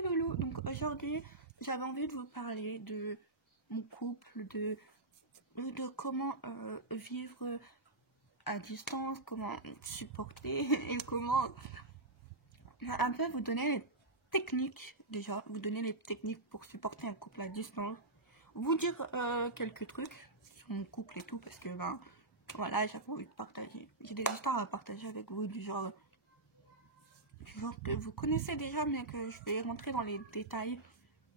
les loulous, donc aujourd'hui j'avais envie de vous parler de mon couple, de comment vivre à distance, comment supporter et comment un peu vous donner les techniques, déjà vous donner les techniques pour supporter un couple à distance, vous dire quelques trucs sur mon couple et tout, parce que ben voilà, j'avais envie de partager, j'ai des histoires à partager avec vous du genre que vous connaissez déjà, mais que je vais rentrer dans les détails,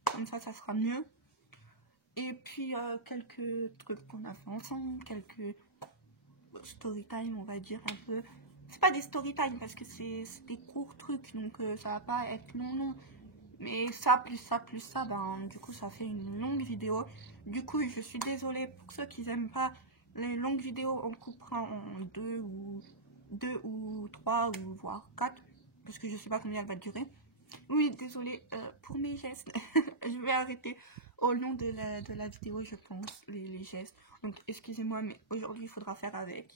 comme ça sera mieux. Et puis quelques trucs qu'on a fait ensemble, quelques story time, on va dire un peu. C'est pas des story time parce que c'est des courts trucs, donc ça va pas être long, mais ça plus ça plus ça, ben du coup ça fait une longue vidéo. Du coup je suis désolée pour ceux qui n'aiment pas les longues vidéos, on coupera en deux ou trois ou voire quatre, parce que je sais pas combien elle va durer. Oui, désolée pour mes gestes. Je vais arrêter au long de la vidéo, je pense, les gestes. Donc, excusez-moi, mais aujourd'hui, il faudra faire avec.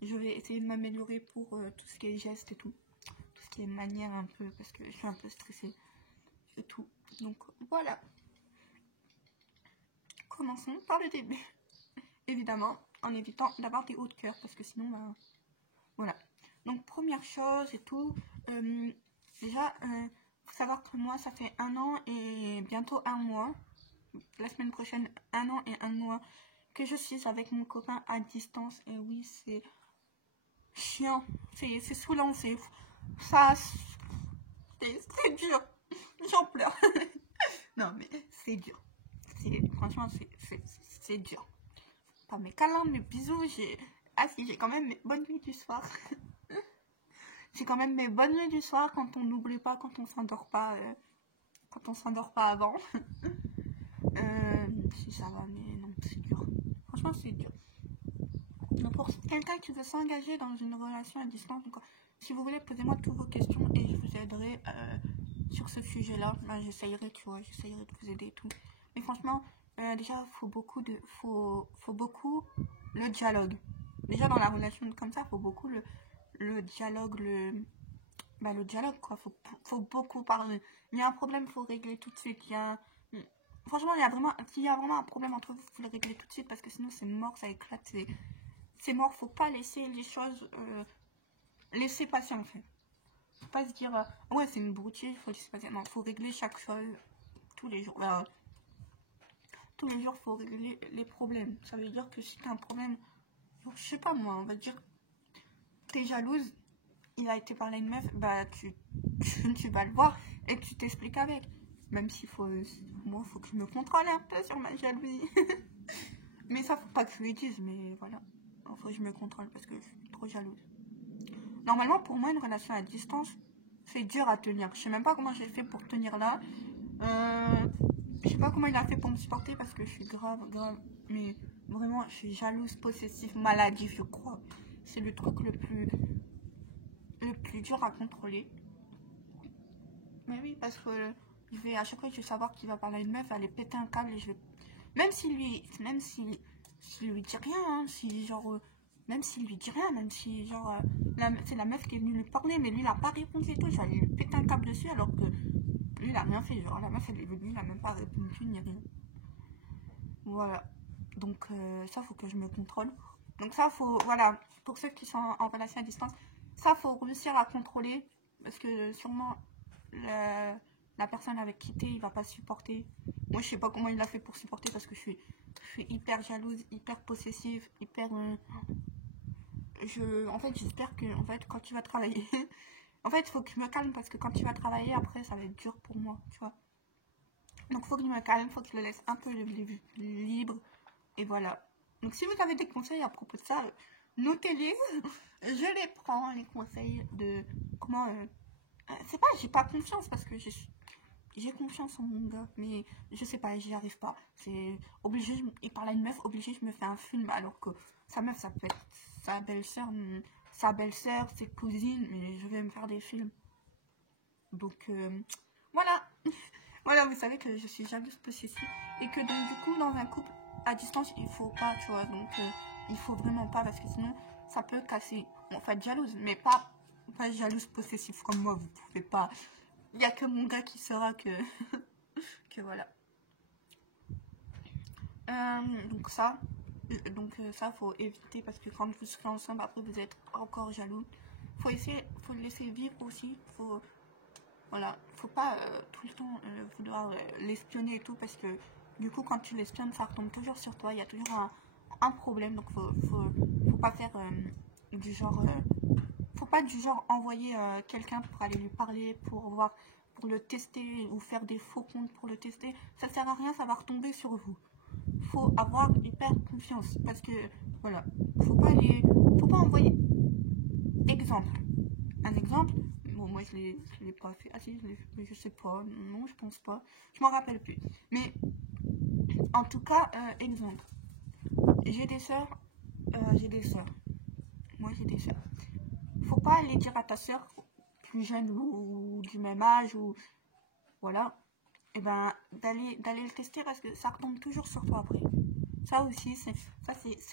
Je vais essayer de m'améliorer pour tout ce qui est gestes et tout. Tout ce qui est manière un peu, parce que je suis un peu stressée et tout. Donc, voilà. Commençons par le début. Évidemment, en évitant d'avoir des hauts de cœur, parce que sinon, bah, voilà. Donc, première chose et tout... déjà, faut savoir que moi, ça fait 1 an et bientôt 1 mois, la semaine prochaine, 1 an et 1 mois, que je suis avec mon copain à distance. Et oui, c'est chiant, c'est saoulant, c'est dur, j'en pleure. Non, mais c'est dur, franchement, c'est dur. Pas mes câlins, mes bisous, j'ai quand même mes bonnes nuits du soir. C'est quand même mes bonnes nuits du soir quand on n'oublie pas, quand on s'endort pas avant. Si ça va, mais non, c'est dur. Franchement, c'est dur. Donc pour quelqu'un qui veut s'engager dans une relation à distance, donc, si vous voulez, posez-moi toutes vos questions et je vous aiderai sur ce sujet-là. Ben, j'essayerai, tu vois, j'essayerai de vous aider et tout. Mais franchement, déjà, faut beaucoup le dialogue. Déjà, dans la relation comme ça, faut beaucoup le dialogue, le dialogue, quoi. Faut beaucoup parler. Il y a un problème, faut régler tout de suite. Franchement, s'il y a vraiment un problème entre vous, faut le régler tout de suite, parce que sinon c'est mort, ça éclate, c'est mort. Faut pas laisser les choses laisser passer, en fait. Faut pas se dire ouais, c'est une broutille, faut laisser passer. Non, faut régler chaque chose tous les jours. Tous les jours, faut régler les problèmes. Ça veut dire que si t'as un problème, je sais pas moi, on va dire t'es jalouse, il a été parlé à une meuf, bah tu vas le voir et tu t'expliques avec. Même s'il faut, moi, faut que je me contrôle un peu sur ma jalousie. Mais ça, faut pas que je lui dise, mais voilà. Il faut que je me contrôle parce que je suis trop jalouse. Normalement, pour moi, une relation à distance, c'est dur à tenir. Je sais même pas comment j'ai fait pour tenir là. Je sais pas comment il a fait pour me supporter parce que je suis grave, mais vraiment, je suis jalouse, possessive, maladif, je crois. C'est le truc le plus dur à contrôler. Mais oui, parce que à chaque fois que je vais savoir qu'il va parler à une meuf, elle aller péter un câble et je vais... Même s'il lui dit rien, hein, même s'il lui dit rien, même si genre c'est la meuf qui est venue lui parler, mais lui il a pas répondu et tout, je vais aller lui péter un câble dessus alors que lui il a rien fait, genre la meuf elle est venue, il a même pas répondu ni rien. Voilà. Donc ça faut que je me contrôle. Donc ça voilà, pour ceux qui sont en relation à distance, ça faut réussir à contrôler, parce que sûrement la personne avec qui t'es, il va pas supporter. Moi, je sais pas comment il a fait pour supporter parce que je suis hyper jalouse, hyper possessive, hyper... en fait, j'espère que quand tu vas travailler... en fait, il faut que je me calme parce que quand tu vas travailler, après, ça va être dur pour moi, tu vois. Donc, il faut que je me calme, il faut que je le laisse un peu libre. Et voilà. Donc, si vous avez des conseils à propos de ça, notez-les. Je les prends, les conseils de comment... c'est pas, j'ai pas confiance parce que j'ai confiance en mon gars, mais je sais pas, j'y arrive pas. C'est obligé, il parle à une meuf, obligé, je me fais un film, alors que sa meuf, ça peut être sa belle-sœur, ses cousines, mais je vais me faire des films. Donc, voilà. Voilà, vous savez que je suis jalouse possessive et que donc, du coup, dans un couple à distance, il faut pas, tu vois, donc il faut vraiment pas parce que sinon, ça peut casser. Bon, faut être jalouse, mais pas jalouse possessive comme moi, vous pouvez pas. Il n'y a que mon gars qui saura que, que voilà. Donc ça, faut éviter parce que quand vous serez ensemble, après vous êtes encore jaloux. Faut le laisser vivre aussi. Voilà, faut pas tout le temps vouloir l'espionner et tout parce que du coup, quand tu l'espionnes, ça retombe toujours sur toi. Il y a toujours un problème. Donc faut pas faire du genre. Faut pas du genre envoyer quelqu'un pour aller lui parler, pour le tester ou faire des faux comptes pour le tester. Ça sert à rien, ça va retomber sur vous. Faut avoir hyper confiance parce que voilà, faut pas envoyer. Exemple, un exemple. Bon, moi je l'ai pas fait. Ah si, je sais pas. Non, je pense pas. Je m'en rappelle plus. Mais en tout cas, exemple. J'ai des sœurs. Moi j'ai des sœurs. Faut pas aller dire à ta sœur plus jeune ou du même âge ou voilà. Et ben d'aller le tester parce que ça retombe toujours sur toi après. Ça aussi, c'est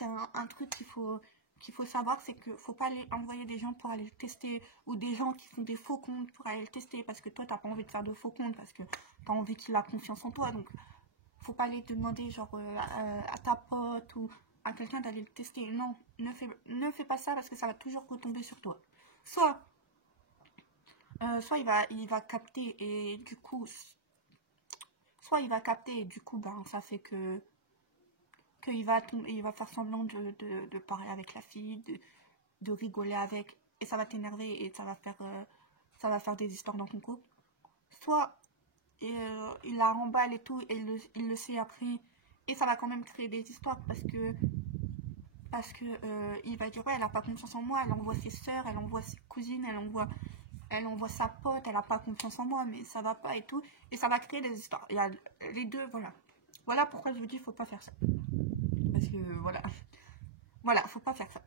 un truc qu'il faut savoir, c'est qu'il ne faut pas aller envoyer des gens pour aller le tester ou des gens qui font des faux comptes pour aller le tester parce que toi, tu n'as pas envie de faire de faux comptes parce que tu as envie qu'il a confiance en toi. Donc, faut pas aller demander genre à ta pote ou à quelqu'un d'aller le tester. Non, ne fais pas ça parce que ça va toujours retomber sur toi. Soit, soit il va capter et du coup, ben, ça fait que il va faire semblant de parler avec la fille, de rigoler avec, et ça va t'énerver et ça va faire des histoires dans ton couple. Soit il la remballe et tout, et il le sait après, et ça va quand même créer des histoires parce que il va dire ouais, elle a pas confiance en moi, elle envoie ses soeurs, elle envoie ses cousines, elle envoie sa pote, elle a pas confiance en moi, mais ça va pas et tout, et ça va créer des histoires. Il y a les deux, voilà. Voilà pourquoi je vous dis faut pas faire ça. Parce que voilà, faut pas faire ça.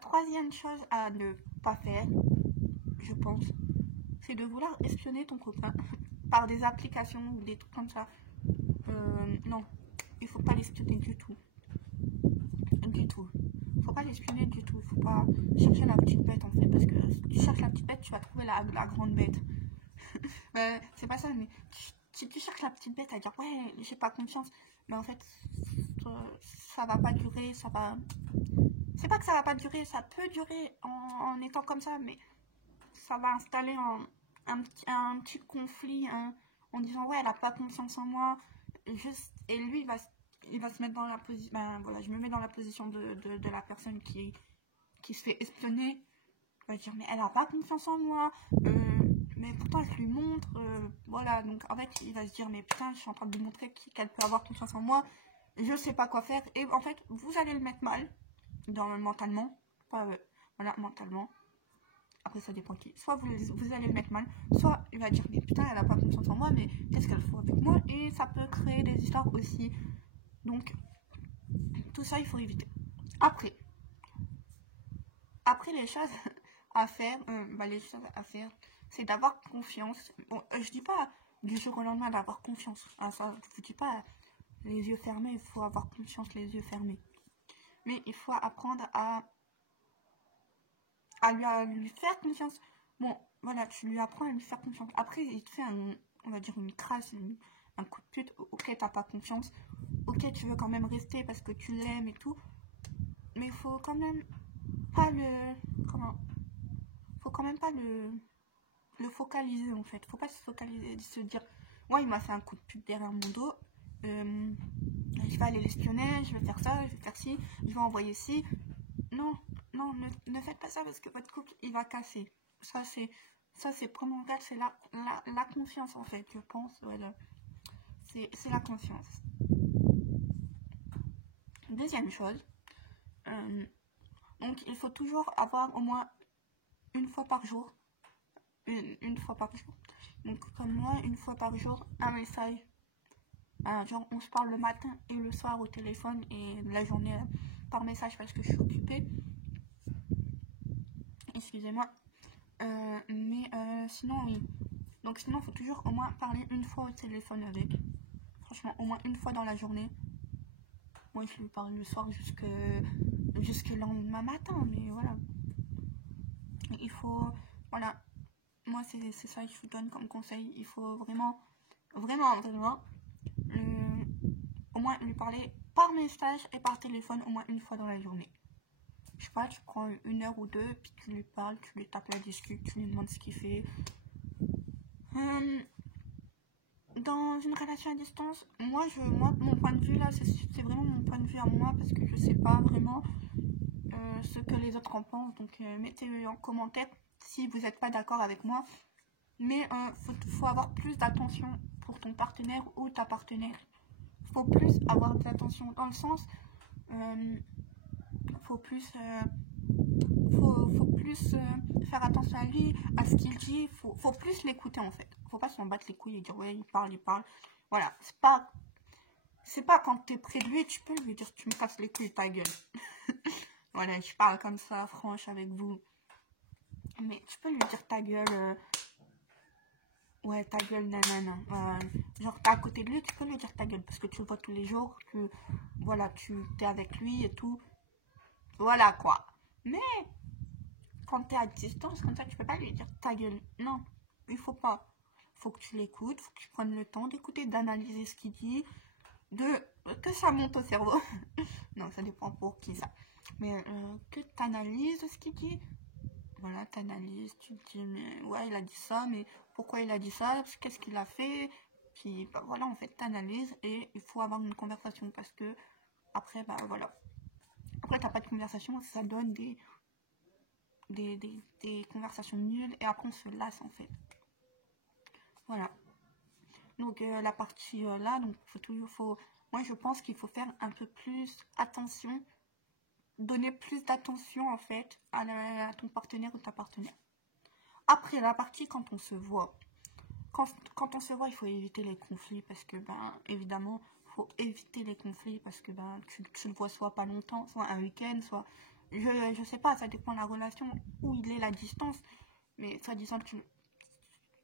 Troisième chose à ne pas faire, je pense, c'est de vouloir espionner ton copain par des applications ou des trucs comme ça. Non, il faut pas l'espionner du tout. Du tout. Faut pas l'espionner du tout. Faut pas chercher la petite bête en fait. Parce que si tu cherches la petite bête, tu vas trouver la grande bête. C'est pas ça, mais si tu cherches la petite bête à dire ouais, j'ai pas confiance, mais en fait, ça va pas durer, ça va. C'est pas que ça va pas durer, ça peut durer en étant comme ça, mais ça va installer un petit conflit en disant ouais, elle a pas confiance en moi. Et lui, il va se mettre dans la position. Ben voilà, je me mets dans la position de la personne qui se fait espionner. Il va dire mais elle a pas confiance en moi. Mais pourtant je lui montre. Voilà, donc en fait, il va se dire mais putain, je suis en train de lui montrer qu'elle peut avoir confiance en moi. Je sais pas quoi faire. Et en fait, vous allez le mettre mal. Mentalement, pas voilà, mentalement. Après, ça dépend qui. Soit vous allez le mettre mal, soit il va dire mais putain, elle a pas confiance en moi, mais qu'est-ce qu'elle fait avec moi? Et ça peut créer des histoires aussi. Donc, tout ça, il faut éviter. Après les choses à faire, c'est d'avoir confiance. Bon, je dis pas du jour au lendemain d'avoir confiance. Ça, je vous dis pas les yeux fermés, il faut avoir confiance les yeux fermés. Mais il faut apprendre à lui faire confiance. Bon, voilà, tu lui apprends à lui faire confiance. Après, il te fait on va dire une crasse, un coup de pute. Ok, t'as pas confiance. Ok, tu veux quand même rester parce que tu l'aimes et tout. Mais il faut quand même pas faut quand même pas le focaliser en fait. Faut pas se focaliser, se dire, moi, il m'a fait un coup de pute derrière mon dos. Je vais aller l'espionner, je vais faire ça, je vais faire ci, je vais envoyer ci. Non, non, ne faites pas ça parce que votre couple, il va casser. Ça, c'est primordial, c'est la confiance, en fait, je pense. Voilà. C'est la confiance. Deuxième chose, donc il faut toujours avoir au moins une fois par jour, une fois par jour. Donc comme moi, une fois par jour, un message. Genre, on se parle le matin et le soir au téléphone et la journée par message parce que je suis occupée. Excusez-moi. Sinon, oui. Donc sinon, il faut toujours au moins parler une fois au téléphone avec. Franchement, au moins une fois dans la journée. Moi, je lui parle le soir jusque le lendemain matin, mais voilà. Il faut, voilà. moi c'est ça que je vous donne comme conseil. Il faut vraiment, vraiment, vraiment, au moins lui parler par message et par téléphone au moins une fois dans la journée. Je sais pas, tu prends 1 heure ou 2, puis tu lui parles, tu lui tapes la discute, tu lui demandes ce qu'il fait. Dans une relation à distance, moi, mon point de vue là, c'est vraiment mon point de vue à moi parce que je sais pas vraiment ce que les autres en pensent. Donc mettez en commentaire si vous n'êtes pas d'accord avec moi. Mais faut avoir plus d'attention pour ton partenaire ou ta partenaire. Faut plus avoir d'attention dans le sens, faut plus faire attention à lui, à ce qu'il dit. Faut plus l'écouter en fait. Faut pas s'en battre les couilles et dire ouais il parle. Voilà, c'est pas quand t'es près de lui tu peux lui dire tu me casses les couilles ta gueule. Voilà, je parle comme ça franche avec vous. Mais tu peux lui dire ta gueule. Ouais, ta gueule, nanana. Genre, t'es à côté de lui, tu peux lui dire ta gueule parce que tu le vois tous les jours, voilà, tu t'es avec lui et tout. Voilà quoi. Mais quand t'es à distance, comme ça, tu peux pas lui dire ta gueule. Non, il faut pas. Faut que tu l'écoutes, faut que tu prennes le temps d'écouter, d'analyser ce qu'il dit, que ça monte au cerveau. Non, ça dépend pour qui ça. Mais que tu analyses ce qu'il dit. Voilà, t'analyses, tu te dis, mais ouais, il a dit ça, mais pourquoi il a dit ça, qu'est-ce qu'il a fait, puis bah, voilà, en fait, t'analyses et il faut avoir une conversation parce que après, bah voilà, après t'as pas de conversation, ça donne des conversations nulles et après on se lasse en fait. Voilà. Donc la partie là, donc moi je pense qu'il faut faire un peu plus attention, donner plus d'attention en fait à ton partenaire ou ta partenaire. Après, la partie quand on se voit. Quand on se voit, il faut éviter les conflits parce que, ben, évidemment, il faut éviter les conflits parce que, ben, tu le vois soit pas longtemps, soit un week-end, soit... Je sais pas, ça dépend de la relation, où il est la distance. Mais soi-disant,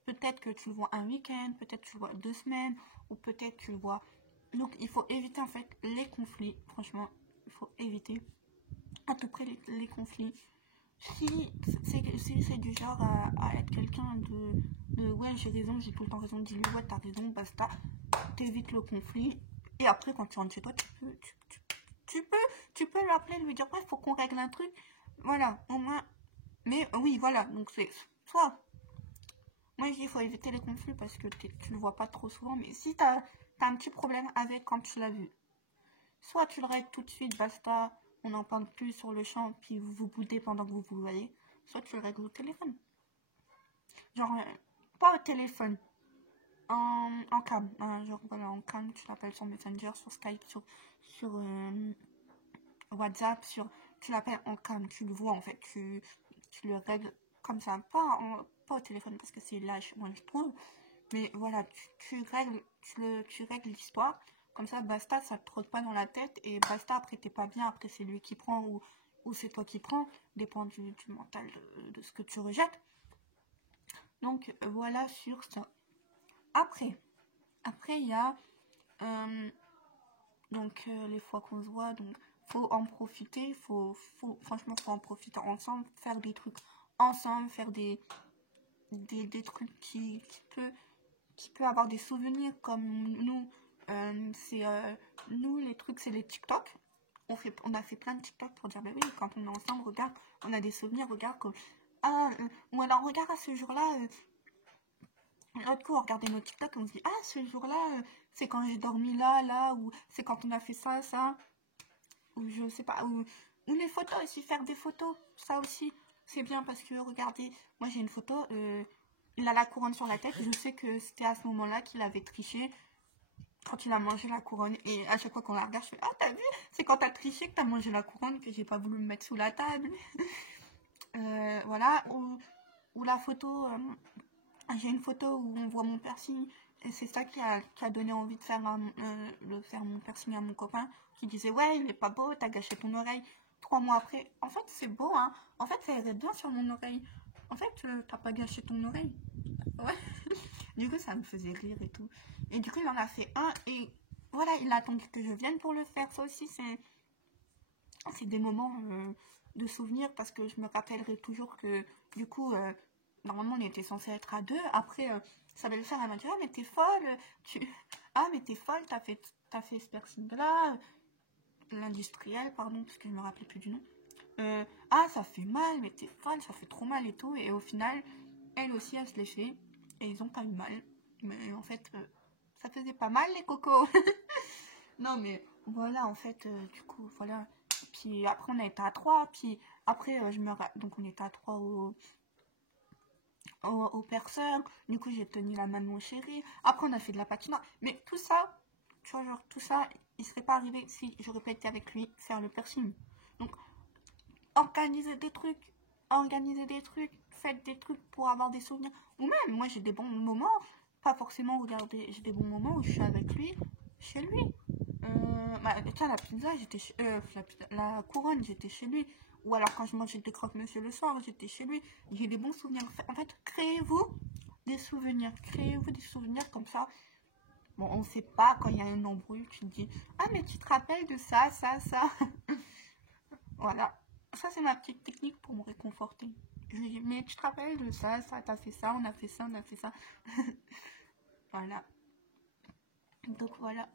peut-être que tu le vois un week-end, peut-être que tu le vois 2 semaines, ou peut-être que tu le vois... Donc, il faut éviter, en fait, les conflits. Franchement, il faut éviter à peu près les conflits. Si c'est du genre à être quelqu'un de ouais j'ai raison, j'ai tout le temps raison, dis-lui ouais t'as raison, basta, t'évites le conflit et après quand tu rentres chez toi tu peux l'appeler, lui dire ouais faut qu'on règle un truc, voilà au moins, mais oui voilà, donc c'est soit, moi je dis il faut éviter les conflits parce que tu le vois pas trop souvent, mais si t'as un petit problème avec quand tu l'as vu, soit tu le règles tout de suite, basta, on n'en parle plus sur le champ, puis vous vous boudez pendant que vous vous voyez. Soit tu le règles au téléphone. Genre, pas au téléphone, en cam. Genre, voilà, en cam, tu l'appelles sur Messenger, sur Skype, sur WhatsApp, tu l'appelles en cam, tu le vois en fait, tu le règles comme ça. Pas au téléphone parce que c'est lâche, moi je trouve. Mais voilà, tu règles l'histoire. Comme ça, basta, ça te trotte pas dans la tête. Et basta, après, t'es pas bien. Après, c'est lui qui prend ou c'est toi qui prends. Dépend du mental de ce que tu rejettes. Donc, voilà sur ça. Après, il y a les fois qu'on se voit. Donc, faut en profiter. Franchement, faut en profiter ensemble. Faire des trucs ensemble. Faire des trucs qui peut avoir des souvenirs comme nous. Nous, les trucs, c'est les TikTok. On a fait plein de TikTok pour dire, bah oui, quand on est ensemble, regarde, on a des souvenirs, regarde, comme, ou alors, regarde, à ce jour-là, l'autre coup, on regardait nos TikTok, on se dit, ce jour-là, c'est quand j'ai dormi là, ou c'est quand on a fait ça, ou je sais pas, ou les photos aussi, faire des photos, ça aussi, c'est bien parce que, regardez, moi j'ai une photo, il a la couronne sur la tête, je sais que c'était à ce moment-là qu'il avait triché, quand il a mangé la couronne, et à chaque fois qu'on la regarde, je fais t'as vu, c'est quand t'as triché que t'as mangé la couronne que j'ai pas voulu me mettre sous la table. Voilà, ou la photo, j'ai une photo où on voit mon piercing, et c'est ça qui a donné envie de faire mon piercing à mon copain, qui disait ouais il est pas beau, t'as gâché ton oreille. 3 mois après, en fait c'est beau hein, en fait ça irait bien sur mon oreille, en fait t'as pas gâché ton oreille. Ouais. Du coup, ça me faisait rire et tout. Et du coup, il en a fait un et voilà, il a attendu que je vienne pour le faire. Ça aussi, c'est des moments de souvenirs parce que je me rappellerai toujours que du coup, Normalement, on était censé être à deux. Après, sa belle-sœur, elle m'a dit, ah, mais t'es folle, ah, mais t'es folle, t'as fait ce piercing-là, l'industriel, pardon, parce que je me rappelais plus du nom. Ah, ça fait mal, mais t'es folle, ça fait trop mal et tout. Et au final, elle aussi, elle se l'est fait. Et ils ont pas eu mal. Mais en fait, ça faisait pas mal, les cocos. Non, mais voilà, en fait, du coup, voilà. Puis après, on a été à trois. Puis après, donc on était à trois aux personnes. Du coup, j'ai tenu la main de mon chéri. Après, on a fait de la patinoire. Mais tout ça, tu vois, genre, tout ça, il serait pas arrivé si j'aurais pas été avec lui faire le piercing. Donc, organisez des trucs, faites des trucs pour avoir des souvenirs. Ou même, moi, j'ai des bons moments. Pas forcément regarder, j'ai des bons moments où je suis avec lui, chez lui. Tiens, la pizza, la couronne, j'étais chez lui. Ou alors quand je mangeais des croque-monsieur le soir, j'étais chez lui. J'ai des bons souvenirs. En fait, créez-vous des souvenirs. Créez-vous des souvenirs comme ça. Bon, on sait pas quand il y a un embrouille, tu te dis, ah mais tu te rappelles de ça, ça, ça. Voilà. Ça, c'est ma petite technique pour me réconforter. Je lui dis, mais tu te rappelles de ça, ça, t'as fait ça, on a fait ça, on a fait ça. Voilà. Donc voilà.